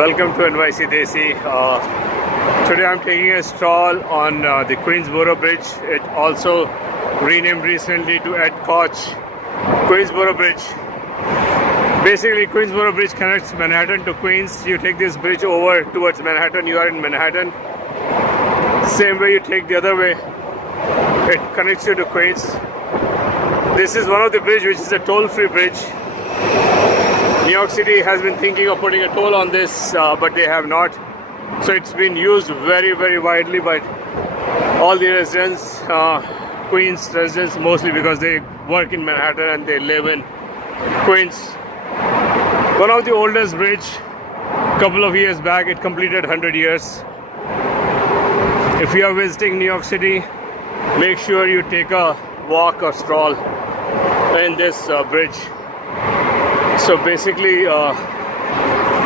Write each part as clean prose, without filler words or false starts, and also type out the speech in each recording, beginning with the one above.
Welcome to NYC DESI. Today I'm taking a stroll on the Queensboro Bridge. It also renamed recently to Ed Koch Queensboro Bridge. Basically, Queensboro Bridge connects Manhattan to Queens. You take this bridge over towards Manhattan, you are in Manhattan. Same way you take the other way, it connects you to Queens. This is one of the bridges which is a toll-free bridge. New York City has been thinking of putting a toll on this, but they have not. So it's been used very, very widely by all the residents, Queens residents mostly, because they work in Manhattan and they live in Queens. One of the oldest bridge, couple of years back, it completed 100 years. If you are visiting New York City, make sure you take a walk or stroll in this bridge. So basically,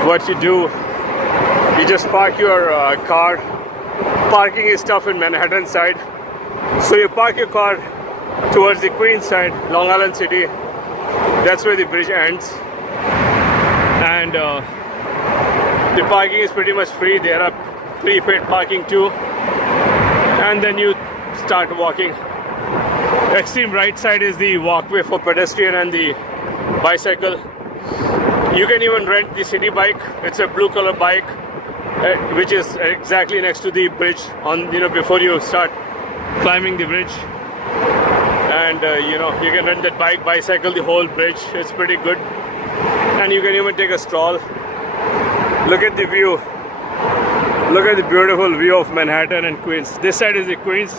what you do, you just park your car. Parking is tough in Manhattan side, so you park your car towards the Queens side, Long Island City. That's where the bridge ends, and the parking is pretty much free. There are prepaid parking too, and then you start walking. Extreme right side is the walkway for pedestrian and the bicycle. You can even rent the city bike. It's a blue color bike, which is exactly next to the bridge on, before you start climbing the bridge. And you can rent that bike, bicycle the whole bridge. It's pretty good. And you can even take a stroll. Look at the view. Look at the beautiful view of Manhattan and Queens. This side is the Queens,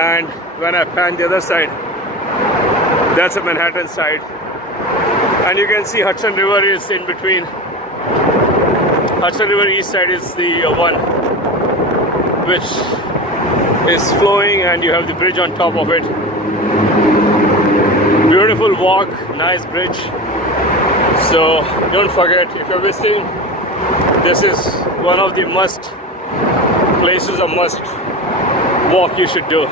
and when I pan the other side, that's the Manhattan side. And you can see Hudson River is in between. Hudson River east side is the one which is flowing, and you have the bridge on top of it. Beautiful walk, nice bridge. So don't forget, if you're visiting, this is one of the must places, a must walk you should do.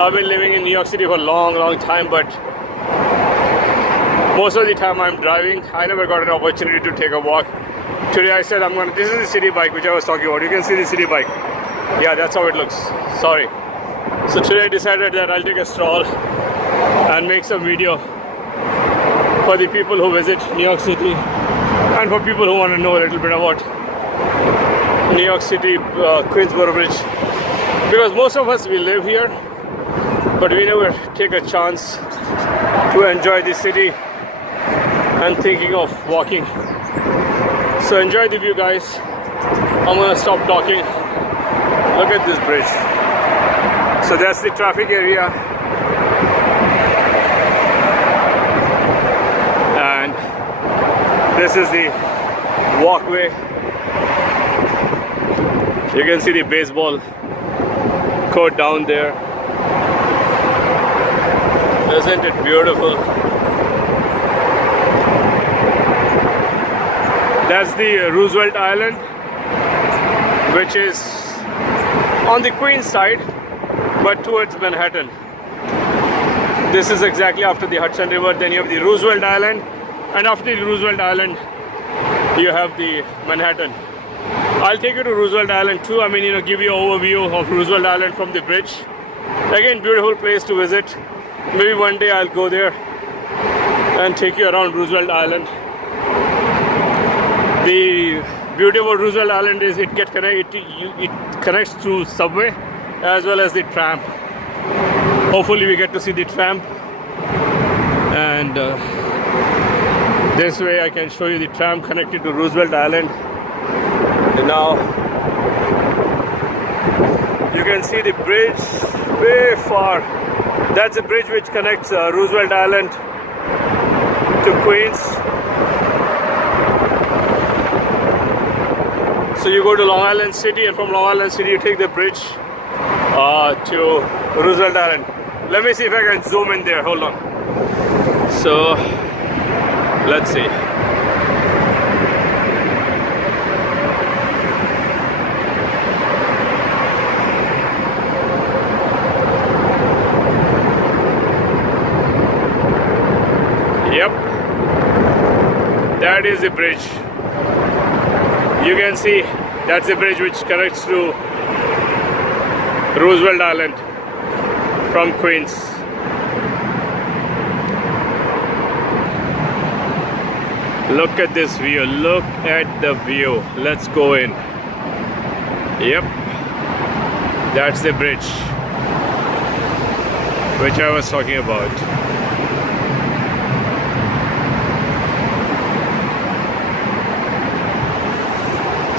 I've been living in New York City for a long time, but most of the time I'm driving. I never got an opportunity to take a walk. Today I said this is the city bike which I was talking about. You can see the city bike. Yeah, that's how it looks. Sorry. So today I decided that I'll take a stroll and make some video for the people who visit New York City and for people who want to know a little bit about New York City, Queensboro Bridge. Because most of us, we live here, but we never take a chance to enjoy the city and thinking of walking. So enjoy the view, guys. I'm gonna stop talking. Look at this bridge. So that's the traffic area, and this is the walkway. You can see the baseball court down there. Isn't it beautiful? That's the Roosevelt Island, which is on the Queens side, but towards Manhattan. This is exactly after the Hudson River. Then you have the Roosevelt Island, and after the Roosevelt Island, you have the Manhattan. I'll take you to Roosevelt Island too. Give you an overview of Roosevelt Island from the bridge. Again, beautiful place to visit. Maybe one day I'll go there and take you around Roosevelt Island. The beauty about Roosevelt Island is it connects through subway as well as the tram. Hopefully we get to see the tram, and this way I can show you the tram connected to Roosevelt Island. And now you can see the bridge way far. That's a bridge which connects Roosevelt Island to Queens. So you go to Long Island City, and from Long Island City you take the bridge to Roosevelt Island. Let me see if I can zoom in there. Hold on. So let's see. Yep. That is the bridge. You can see that's the bridge which connects to Roosevelt Island from Queens. Look at this view. Look at the view. Let's go in. Yep. That's the bridge which I was talking about.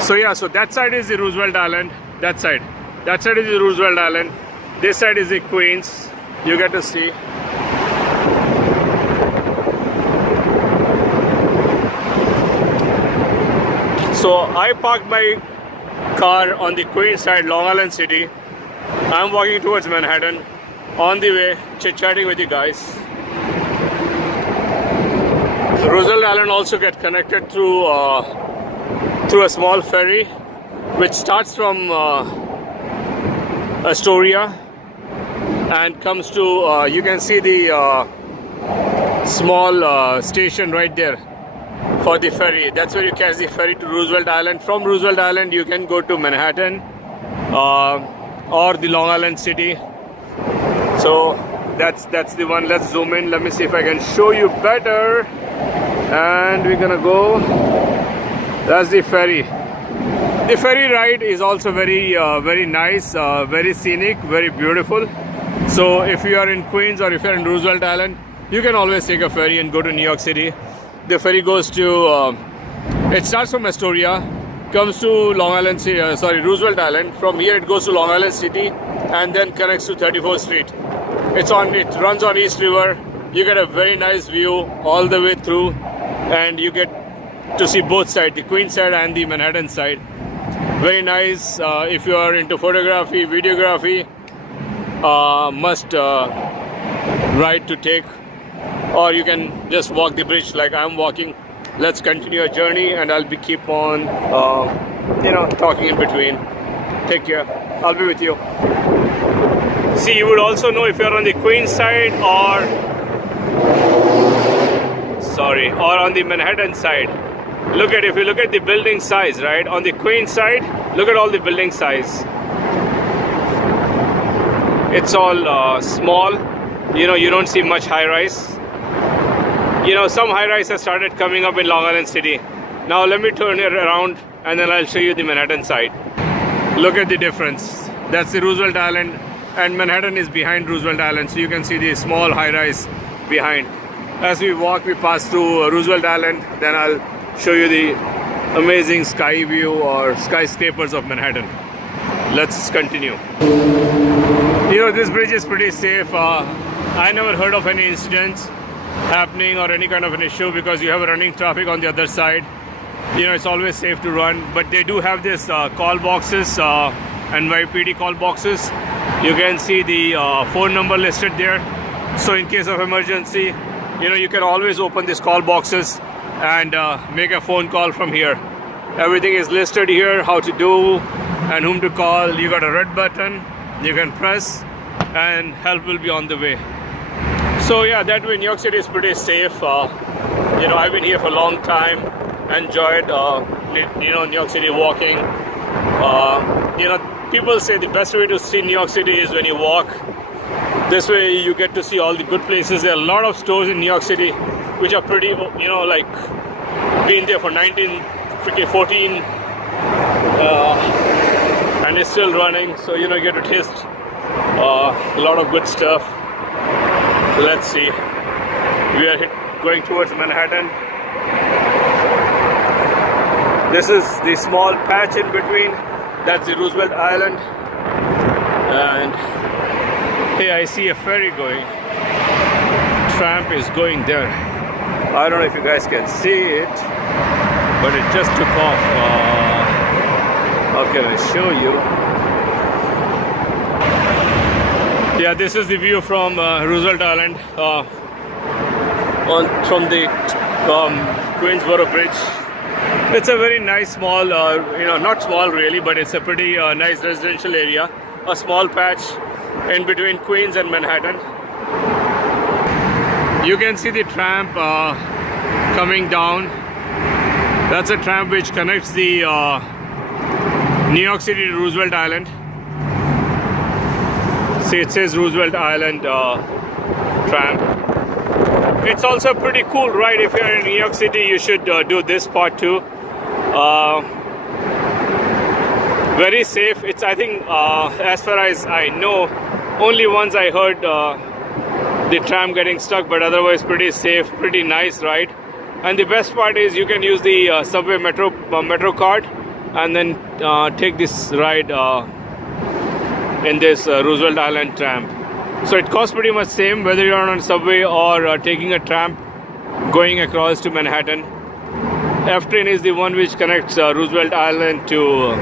So yeah, so that side is the Roosevelt Island. That side is the Roosevelt Island. This side is the Queens. You get to see. So I parked my car on the Queens side, Long Island City. I'm walking towards Manhattan. On the way, chit-chatting with you guys. Roosevelt Island also get connected through a small ferry, which starts from Astoria and comes to. You can see the small station right there for the ferry. That's where you catch the ferry to Roosevelt Island. From Roosevelt Island, you can go to Manhattan or the Long Island City. So that's the one. Let's zoom in. Let me see if I can show you better. And we're gonna go. That's the ferry. The ferry ride is also very nice, very scenic, very beautiful. So if you are in Queens or if you're in Roosevelt Island, you can always take a ferry and go to New York City. The ferry goes to. It starts from Astoria, comes to Long Island, Roosevelt Island. From here it goes to Long Island City and then connects to 34th Street. It runs on East River. You get a very nice view all the way through, and you get to see both sides, the Queens side and the Manhattan side. Very nice. If you are into photography, videography, must ride to take, or you can just walk the bridge like I'm walking. Let's continue our journey, and I'll be keep on talking in between. Take care. I'll be with you. See, you would also know if you're on the Queens side or on the Manhattan side. If you look at the building size, right? On the Queens side, look at all the building size. It's all small. You don't see much high rise. Some high rise has started coming up in Long Island City. Now let me turn it around and then I'll show you the Manhattan side. Look at the difference. That's the Roosevelt Island, and Manhattan is behind Roosevelt Island, so you can see the small high rise behind. As we walk, we pass through Roosevelt Island, then I'll show you the amazing sky view or skyscrapers of Manhattan. Let's continue. This bridge is pretty safe. I never heard of any incidents happening or any kind of an issue because you have a running traffic on the other side. It's always safe to run, but they do have this call boxes, NYPD call boxes. You can see the phone number listed there. So in case of emergency, you can always open these call boxes and make a phone call from here. Everything is listed here, how to do and whom to call. You got a red button you can press and help will be on the way. So yeah, that way New York City is pretty safe. I've been here for a long time, enjoyed New York City walking. People say the best way to see New York City is when you walk. This way you get to see all the good places. There are a lot of stores in New York City which are pretty, like been there for 1914 and it's still running. So you get to taste a lot of good stuff. So let's see. We are going towards Manhattan. This is the small patch in between. That's the Roosevelt Island. And hey, I see a ferry going. Tramp is going there. I don't know if you guys can see it, but it just took off. How can I show you? Yeah, this is the view from Roosevelt Island from the Queensboro Bridge. It's a very nice small, not small really, but it's a pretty nice residential area. A small patch in between Queens and Manhattan. You can see the tramp coming down That's a tram which connects the New York City to Roosevelt Island. See, it says Roosevelt Island tram. It's also a pretty cool ride. If you're in New York City, you should do this part too. Very safe. It's, I think, as far as I know, only once I heard the tram getting stuck, but otherwise pretty safe, pretty nice ride. And the best part is you can use the subway metro card and then take this ride in this Roosevelt Island tram. So it costs pretty much same whether you're on a subway or taking a tram going across to Manhattan. F train is the one which connects Roosevelt Island to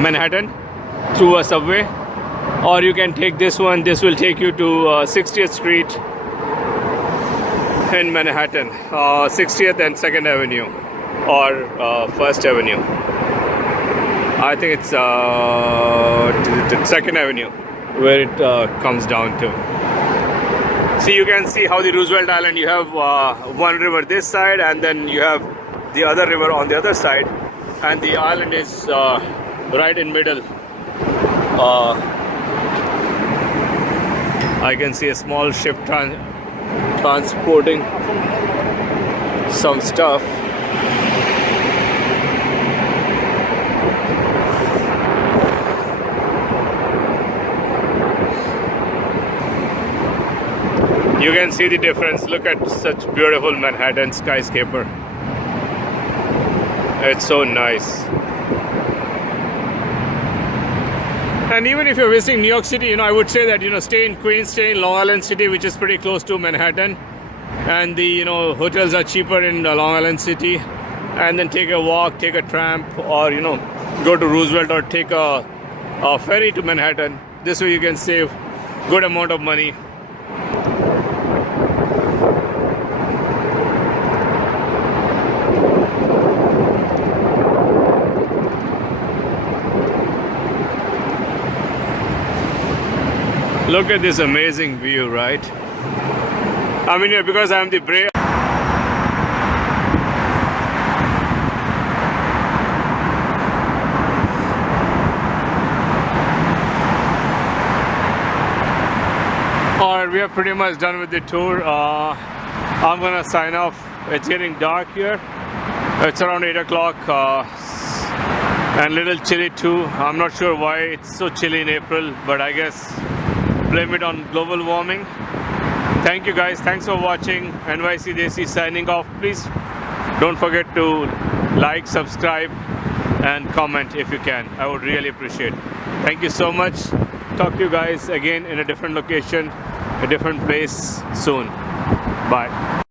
Manhattan through a subway, or you can take this one. This will take you to 60th Street in Manhattan, 60th and 2nd Avenue or 1st Avenue. I think it's 2nd Avenue where it comes down to. See, you can see how the Roosevelt Island, you have one river this side and then you have the other river on the other side, and the island is right in middle. I can see a small ship transporting some stuff. You can see the difference. Look at such beautiful Manhattan skyscraper. It's so nice. And even if you're visiting New York City, I would say that, stay in Queens, stay in Long Island City, which is pretty close to Manhattan. And the, hotels are cheaper in Long Island City. And then take a walk, take a tramp, or, go to Roosevelt or take a ferry to Manhattan. This way you can save good amount of money. Look at this amazing view, right? I mean, because I'm the brave. Alright, we are pretty much done with the tour. I'm gonna sign off. It's getting dark here. It's around 8 o'clock and a little chilly too. I'm not sure why it's so chilly in April, but I guess blame it on global warming. Thank you guys. Thanks for watching. NYC DESI signing off. Please don't forget to like, subscribe and comment if you can. I would really appreciate it. Thank you so much. Talk to you guys again in a different location, a different place soon. Bye.